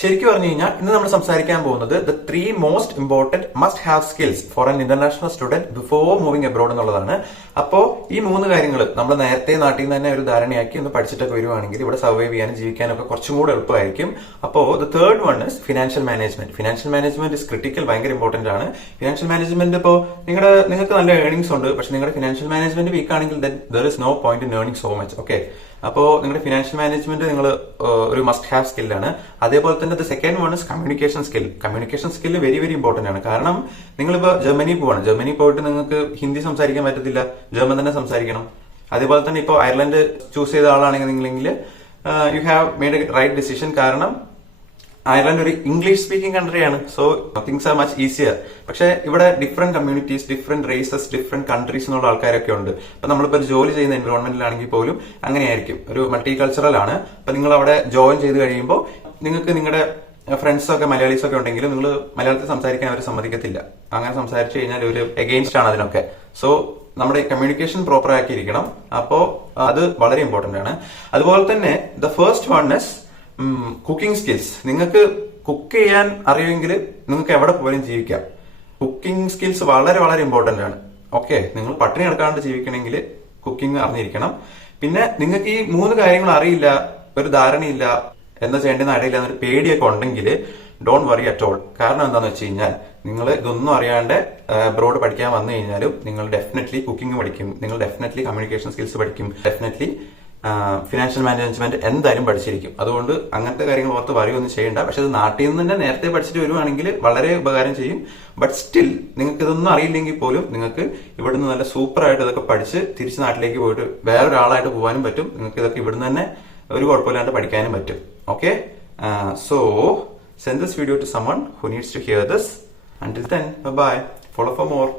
ശരിക്കും പറഞ്ഞു കഴിഞ്ഞാൽ ഇന്ന് നമ്മൾ സംസാരിക്കാൻ പോകുന്നത് the 3 most important must have skills for an international student before moving abroad എന്നുള്ളതാണ്. അപ്പോ ഈ 3 കാര്യങ്ങൾ നമ്മൾ നേരത്തെ നാട്ടിൽ നിന്ന് തന്നെ ഒരു ധാരണയാക്കി ഒന്ന് പഠിച്ചിട്ടൊക്കെ വരുവാണെങ്കിൽ ഇവിടെ സർവൈവ് ചെയ്യാനും ജീവിക്കാനും ഒക്കെ കുറച്ചും കൂടെ എളുപ്പമായിരിക്കും. അപ്പോ the third one is financial management. Financial management is critical, ഭയങ്കര ഇമ്പോർട്ടന്റ് ആണ്. ഫിനാൻഷ്യൽ മാനേജ്മെന്റ് ഇപ്പോൾ നിങ്ങൾക്ക് നല്ല ഏർണിംഗ്സ് ഉണ്ട്, പക്ഷെ നിങ്ങളുടെ ഫിനാൻഷ്യൽ മാനേജ്മെന്റ് വീക്ക് ആണെങ്കിൽ there is no point in earning so much. Okay, അപ്പോ നിങ്ങളുടെ ഫിനാൻഷ്യൽ മാനേജ്മെന്റ് നിങ്ങൾ ഒരു മസ്റ്റ് ഹാവ് സ്കില്ലാണ്. അതേപോലെ തന്നെ the second one is communication skill. Communication skill very very important ആണ്. കാരണം നിങ്ങളിപ്പോ ജർമ്മനി പോവാണ്, ജർമ്മനി പോയിട്ട് നിങ്ങൾക്ക് ഹിന്ദി സംസാരിക്കാൻ പറ്റത്തില്ല, ജർമ്മൻ തന്നെ സംസാരിക്കണം. അതേപോലെ തന്നെ ഇപ്പോൾ അയർലൻഡ് ചൂസ് ചെയ്ത ആളാണെങ്കിൽ നിങ്ങളെങ്കിൽ you have made a right decision. കാരണം അയർലൻഡ് ഒരു ഇംഗ്ലീഷ് സ്പീക്കിംഗ് കൺട്രിയാണ്, so things are much easier. പക്ഷെ ഇവിടെ different communities, different races, different countries എന്നുള്ള ആൾക്കാരൊക്കെ ഉണ്ട്. അപ്പൊ നമ്മളിപ്പോ ഒരു ജോലി ചെയ്യുന്ന എൻവയോൺമെന്റിലാണെങ്കിൽ പോലും അങ്ങനെയായിരിക്കും, ഒരു മൾട്ടി കൾച്ചറൽ ആണ്. അപ്പൊ നിങ്ങൾ അവിടെ ജോയിൻ ചെയ്ത് കഴിയുമ്പോൾ നിങ്ങൾക്ക് നിങ്ങളുടെ ഫ്രണ്ട്സ് ഒക്കെ മലയാളീസ് ഒക്കെ ഉണ്ടെങ്കിലും നിങ്ങൾ മലയാളത്തിൽ സംസാരിക്കാൻ അവർ സമ്മതിക്കത്തില്ല. അങ്ങനെ സംസാരിച്ചു കഴിഞ്ഞാൽ ഒരു എഗെയിൻസ്റ്റ് ആണ് അതിനൊക്കെ. സോ നമ്മുടെ കമ്മ്യൂണിക്കേഷൻ പ്രോപ്പർ ആക്കിയിരിക്കണം. അപ്പോ അത് വളരെ ഇമ്പോർട്ടന്റ് ആണ്. അതുപോലെ തന്നെ the first one is cooking skills. നിങ്ങൾക്ക് കുക്ക് ചെയ്യാൻ അറിയുമെങ്കിൽ നിങ്ങൾക്ക് എവിടെ പോലും ജീവിക്കാം. കുക്കിംഗ് സ്കിൽസ് വളരെ വളരെ ഇമ്പോർട്ടന്റ് ആണ്. ഓക്കെ, നിങ്ങൾ പട്ടിണി കിടക്കാണ്ട് ജീവിക്കണമെങ്കിൽ കുക്കിംഗ് അറിഞ്ഞിരിക്കണം. പിന്നെ നിങ്ങൾക്ക് ഈ 3 കാര്യങ്ങൾ അറിയില്ല, ഒരു ധാരണയില്ല, എന്താ ചെയ്യേണ്ടതെന്ന് അറിയില്ല എന്നൊരു പേടിയൊക്കെ ഉണ്ടെങ്കിൽ ഡോണ്ട് വറി അറ്റ് ഓൾ. കാരണം എന്താണെന്ന് വെച്ച് കഴിഞ്ഞാൽ നിങ്ങൾ ഇതൊന്നും അറിയാണ്ട് അബ്രോഡ് പഠിക്കാൻ വന്നു കഴിഞ്ഞാലും നിങ്ങൾ ഡെഫിനറ്റ്ലി കുക്കിംഗ് പഠിക്കും, നിങ്ങൾ ഡെഫിനറ്റ്ലി കമ്മ്യൂണിക്കേഷൻ സ്കിൽസ് പഠിക്കും, ഡെഫിനറ്റ്ലി ഫിനാൻഷ്യൽ മാനേജ്മെന്റ് എന്തായാലും പഠിച്ചിരിക്കും. അതുകൊണ്ട് അങ്ങനത്തെ കാര്യങ്ങൾ ഓർത്ത് പറയുകയൊന്നും ചെയ്യേണ്ട. പക്ഷെ അത് നാട്ടിൽ നിന്ന് തന്നെ നേരത്തെ പഠിച്ചിട്ട് വരുവാണെങ്കിൽ വളരെ ഉപകാരം ചെയ്യും. ബട്ട് സ്റ്റിൽ നിങ്ങൾക്ക് ഇതൊന്നും അറിയില്ലെങ്കിൽ പോലും നിങ്ങൾക്ക് ഇവിടുന്ന് നല്ല സൂപ്പർ ആയിട്ട് ഇതൊക്കെ പഠിച്ച് തിരിച്ച് നാട്ടിലേക്ക് പോയിട്ട് വേറൊരാളായിട്ട് പോകാനും പറ്റും. നിങ്ങൾക്ക് ഇതൊക്കെ ഇവിടുന്ന് തന്നെ ഒരു കുഴപ്പമില്ലാണ്ട് പഠിക്കാനും പറ്റും. Okay, so send this video to someone who needs to hear this. Until then, bye bye. Follow for more.